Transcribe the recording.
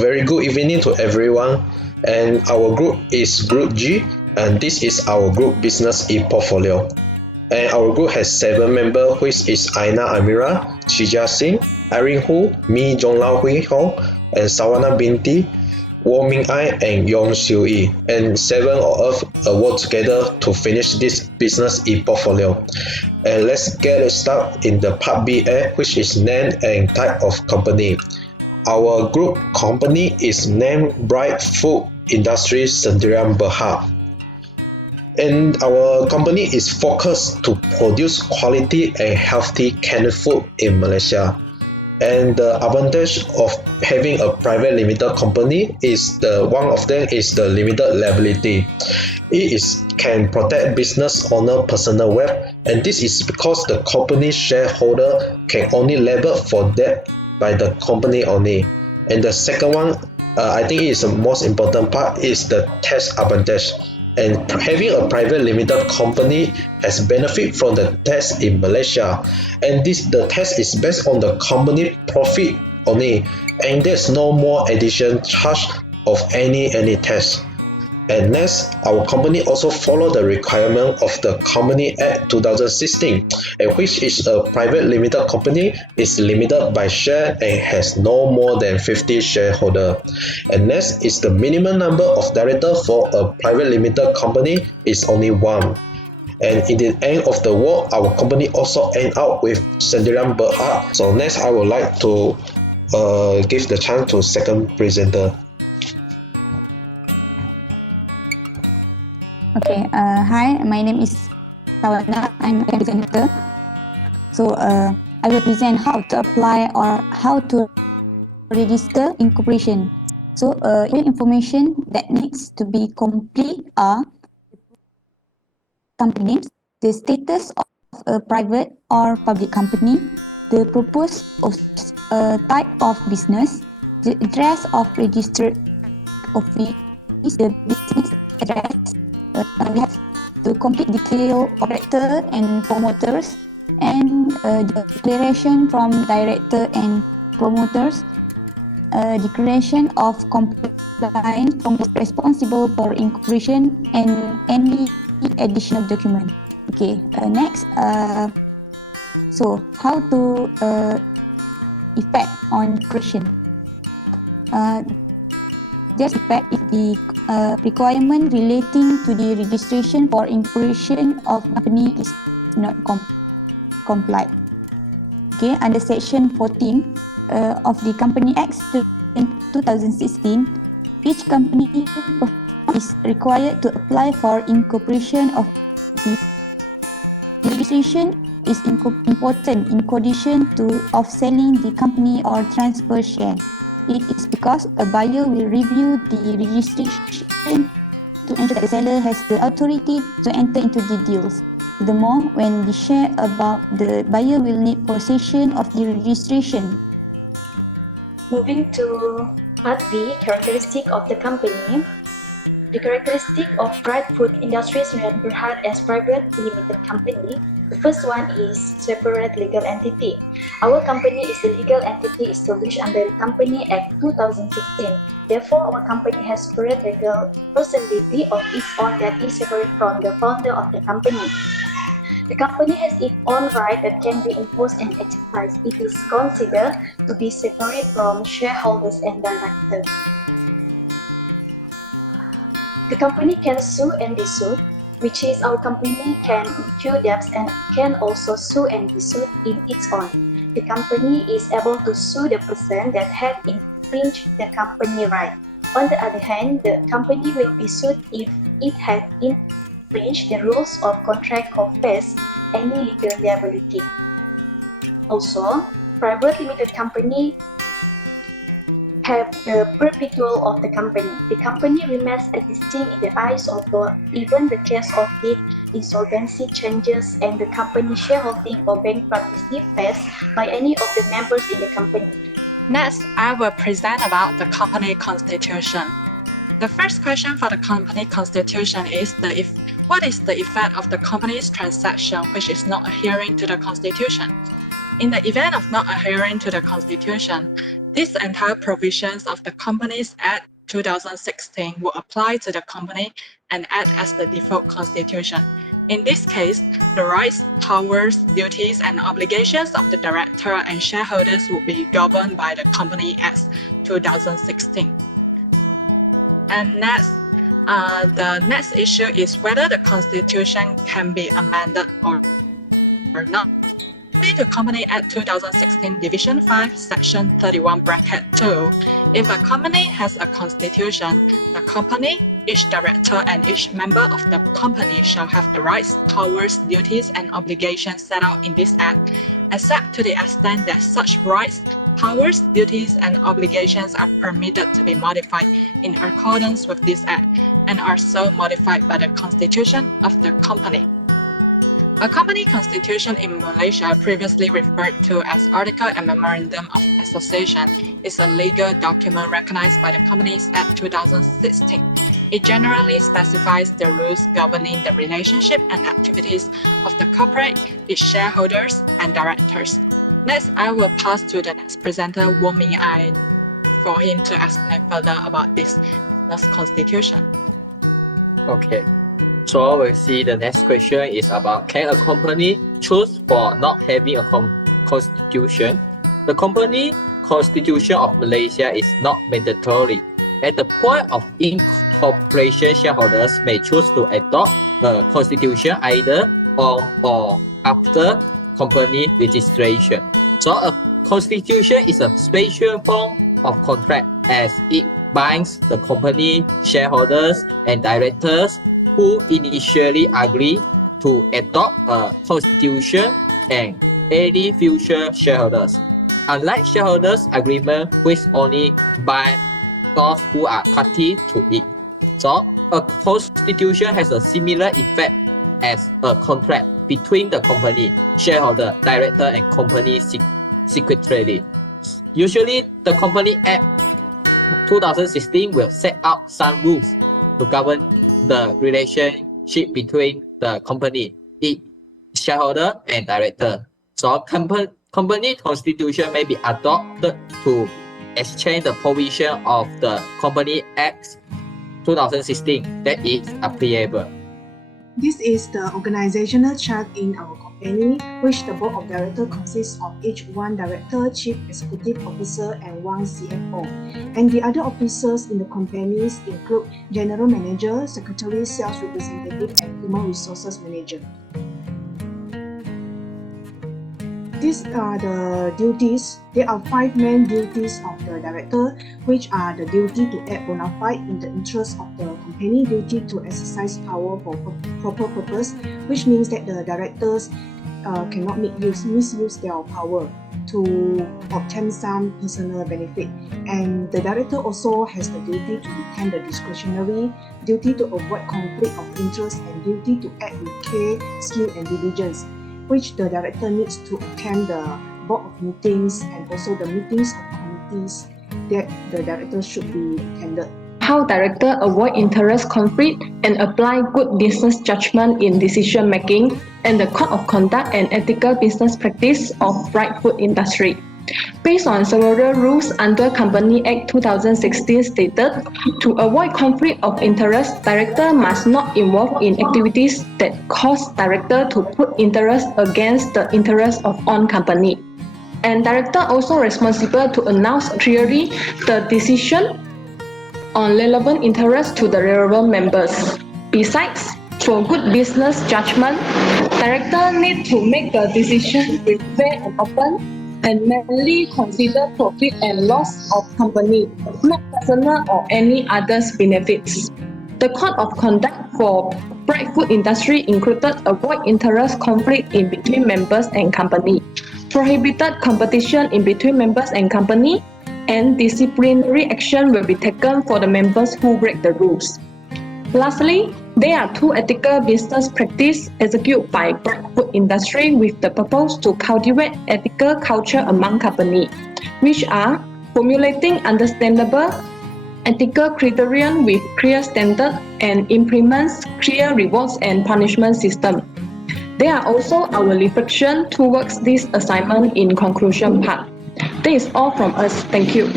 very good evening to everyone. And our group is Group G, and this is our group business e-portfolio. And our group has 7 members, which is Aina Amira, Chija Singh, Irene Hu, me Jonglao Hui Hong, and Sawana Binti, Wo Ming Ai, and Yong Xiu Yi. And 7 of us work together to finish this business e-portfolio. And let's get started in the part B, which is name and type of company. Our group company is named Bright Food Industries Sdn Bhd. And our company is focused to produce quality and healthy canned food in Malaysia. And the advantage of having a private limited company is one of them is the limited liability. Can protect business owner personal wealth, and this is because the company shareholder can only liable for debt by the company only. And the second one, I think is the most important part, is the tax advantage. And having a private limited company has benefit from the tax in Malaysia, and the tax is based on the company profit only, and there's no more additional charge of any tax. And next, our company also follow the requirement of the Company Act 2016, which is a private limited company is limited by share and has no more than 50 shareholder. And next is the minimum number of directors for a private limited company is only 1. And in the end of the work, our company also end up with Sdn Bhd. So next, I would like to give the chance to second presenter. Okay, hi, my name is Sawana. I'm a presenter. So I will present how to apply or how to register incorporation. So information that needs to be complete are company names, the status of a private or public company, the purpose of type of business, the address of registered office, the business address. We have the complete detail of director and promoters, and the declaration from director and promoters, declaration of compliance from responsible for incorporation, and any additional document. Okay, next. So how to effect on incorporation? Just effect if the requirement relating to the registration for incorporation of company is not complied. Okay, under section 14 of the Company Act 2016, each company is required to apply for incorporation of the registration is important in condition of selling the company or transfer share. It is because a buyer will review the registration to ensure that the seller has the authority to enter into the deals. Furthermore, when the share about the buyer will need possession of the registration. Moving to part B, characteristic of the company. The characteristic of Bright Food Industries Sdn Bhd as private limited company. The first one is separate legal entity. Our company is the legal entity established under the Company Act 2016. Therefore, our company has separate legal personality of its own that is separate from the founder of the company. The company has its own right that can be imposed and exercised. It is considered to be separate from shareholders and directors. The company can sue and be sued, which is our company can incur debts and can also sue and be sued in its own. The company is able to sue the person that had infringed the company right. On the other hand, the company will be sued if it had infringed the rules of contract or face any legal liability. Also, private limited company have the perpetual of the company. The company remains existing in the eyes of law, even the case of death, insolvency, changes, and the company shareholding or bankruptcy faced by any of the members in the company. Next, I will present about the company constitution. The first question for the company constitution is what is the effect of the company's transaction which is not adhering to the constitution? In the event of not adhering to the constitution, These entire provisions of the Companies Act 2016 will apply to the company and act as the default constitution. In this case, the rights, powers, duties, and obligations of the director and shareholders will be governed by the Company Act 2016. And next, the next issue is whether the constitution can be amended or not. According to Company Act 2016, Division 5, Section 31, Bracket 2, if a company has a constitution, the company, each director, and each member of the company shall have the rights, powers, duties, and obligations set out in this act, except to the extent that such rights, powers, duties, and obligations are permitted to be modified in accordance with this act and are so modified by the constitution of the company. A company constitution in Malaysia, previously referred to as Article and Memorandum of Association, is a legal document recognized by the Companies Act 2016. It generally specifies the rules governing the relationship and activities of the corporate, its shareholders, and directors. Next, I will pass to the next presenter, Wong Min Ai, for him to explain further about this business constitution. Okay. So we see the next question is about, can a company choose for not having a constitution? The company constitution of Malaysia is not mandatory. At the point of incorporation, shareholders may choose to adopt a constitution either on or after company registration. So a constitution is a special form of contract as it binds the company, shareholders, and directors who initially agree to adopt a constitution and any future shareholders. Unlike shareholders agreement, which only bind those who are party to it. So a constitution has a similar effect as a contract between the company, shareholder, director, and company secretary. Usually, the Company Act 2016 will set out some rules to govern the relationship between the company, its shareholder, and director. So company constitution may be adopted to exchange the provision of the Company Act 2016 that is applicable. This is the organizational chart in our company, which the board of directors consists of each one director, chief executive officer, and one CFO. And the other officers in the companies include general manager, secretary, sales representative, and human resources manager. These are the duties. There are 5 main duties of the director, which are the duty to act bona fide in the interest of the company, duty to exercise power for proper purpose, which means that the directors cannot misuse their power to obtain some personal benefit. And the director also has the duty to retain the discretionary, duty to avoid conflict of interest, and duty to act with care, skill, and diligence, which the director needs to attend the board of meetings and also the meetings of committees that the director should be attended. How director avoid interest conflict and apply good business judgment in decision making, and the code of conduct and ethical business practice of fried food industry. Based on several rules under Company Act 2016 stated, to avoid conflict of interest, director must not involve in activities that cause director to put interest against the interest of own company. And director also responsible to announce clearly the decision on relevant interest to the relevant members. Besides, for good business judgment, director need to make the decision with fair and open, and mainly consider profit and loss of company, not personal or any others' benefits. The code of conduct for fried food industry included avoid interest conflict in between members and company, prohibited competition in between members and company, and disciplinary action will be taken for the members who break the rules. Lastly, there are 2 ethical business practices executed by fried food industry with the purpose to cultivate ethical culture among companies, which are formulating understandable ethical criterion with clear standards and implements clear rewards and punishment system. There are also our reflection towards this assignment in conclusion part. That is all from us. Thank you.